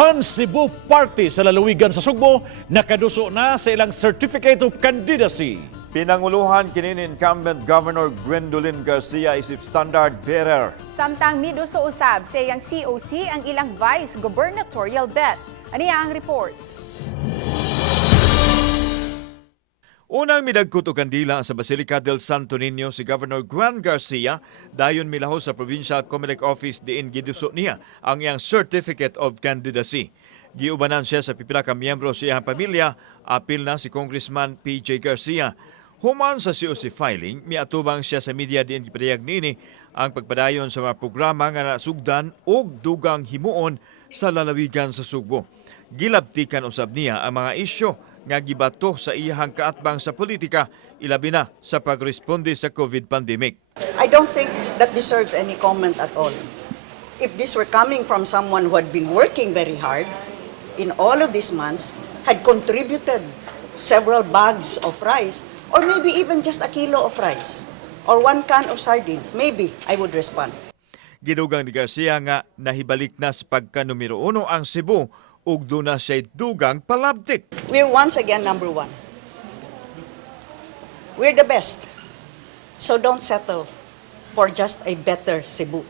One Cebu Party sa lalawigan sa Sugbo nakaduso na sa ilang Certificate of Candidacy. Pinanguluhan kini ni incumbent Governor Gwendolyn Garcia isip standard bearer. Samtang miduso usab sa iyang COC ang ilang vice gubernatorial bet. Aniya ang report. Unang midagkot og kandila sa Basilica del Santo Niño si Governor Juan Garcia dayon milaho sa Provincial Comelec Office diin giduso niya ang iyang Certificate of Candidacy. Giubanan siya sa pipila ka miyembro sa iyang pamilya, apil na si Congressman PJ Garcia. Human sa COC filing, miatubang siya sa media diin gipadayag niini ang pagpadayon sa mga programa nga nasugdan og dugang himuon sa lalawigan sa Sugbo. Gilabtikan usab niya ang mga isyu nga gibato sa iyahang kaatbang sa politika, ilabi na sa pagresponde sa COVID pandemic. I don't think that deserves any comment at all. If this were coming from someone who had been working very hard in all of these months, had contributed several bags of rice, or maybe even just a kilo of rice, or 1 can of sardines, maybe I would respond. Gidugang ni Garcia nga nahibalik na sa pagka numero 1 ang Cebu ug doon na siya'y dugang palabtik. We're once again number 1. We're the best. So don't settle for just a better Cebu.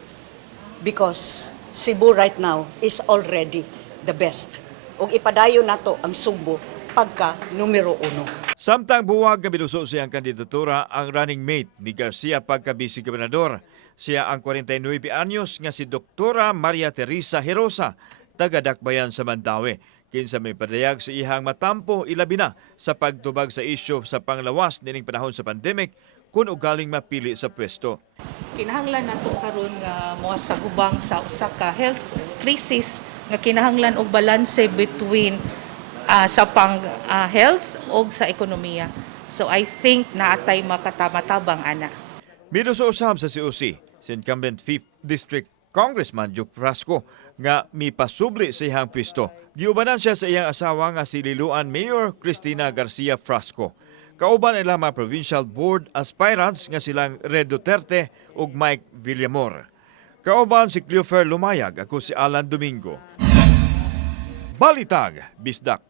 Because Cebu right now is already the best. Ug ipadayon nato ang Sugbo pagka numero 1. Samtang buwag nga binuso siyang kandidatura ang running mate ni Garcia pagka vice gobernador. Siya ang 49 anyos nga si Doktora Maria Teresa Herosa, taga-Dakbayan sa Mandaue. Kinsa may padayag sa ihang matampo ilabi na sa pagtubag sa isyu sa panglawas nining panahon sa pandemic kung ugaling mapili sa pwesto. Kinahanglan nato karon nga mo sa gubang sa usa ka health crisis nga kinahanglan og balanse between sa health o sa ekonomiya. So I think naatay makatama-tabang ana. Miduso usab sa COC, si incumbent 5th District Congressman Juke Frasco nga mipasubli sa iyang pwesto. Giubanan siya sa iyang asawa nga si Liloan Mayor Cristina Garcia Frasco. Kauban ay mga provincial board aspirants nga silang Red Duterte ug Mike Villamor. Kauban si Cleofer Lumayag, ako si Alan Domingo. Balitag, Bisdak.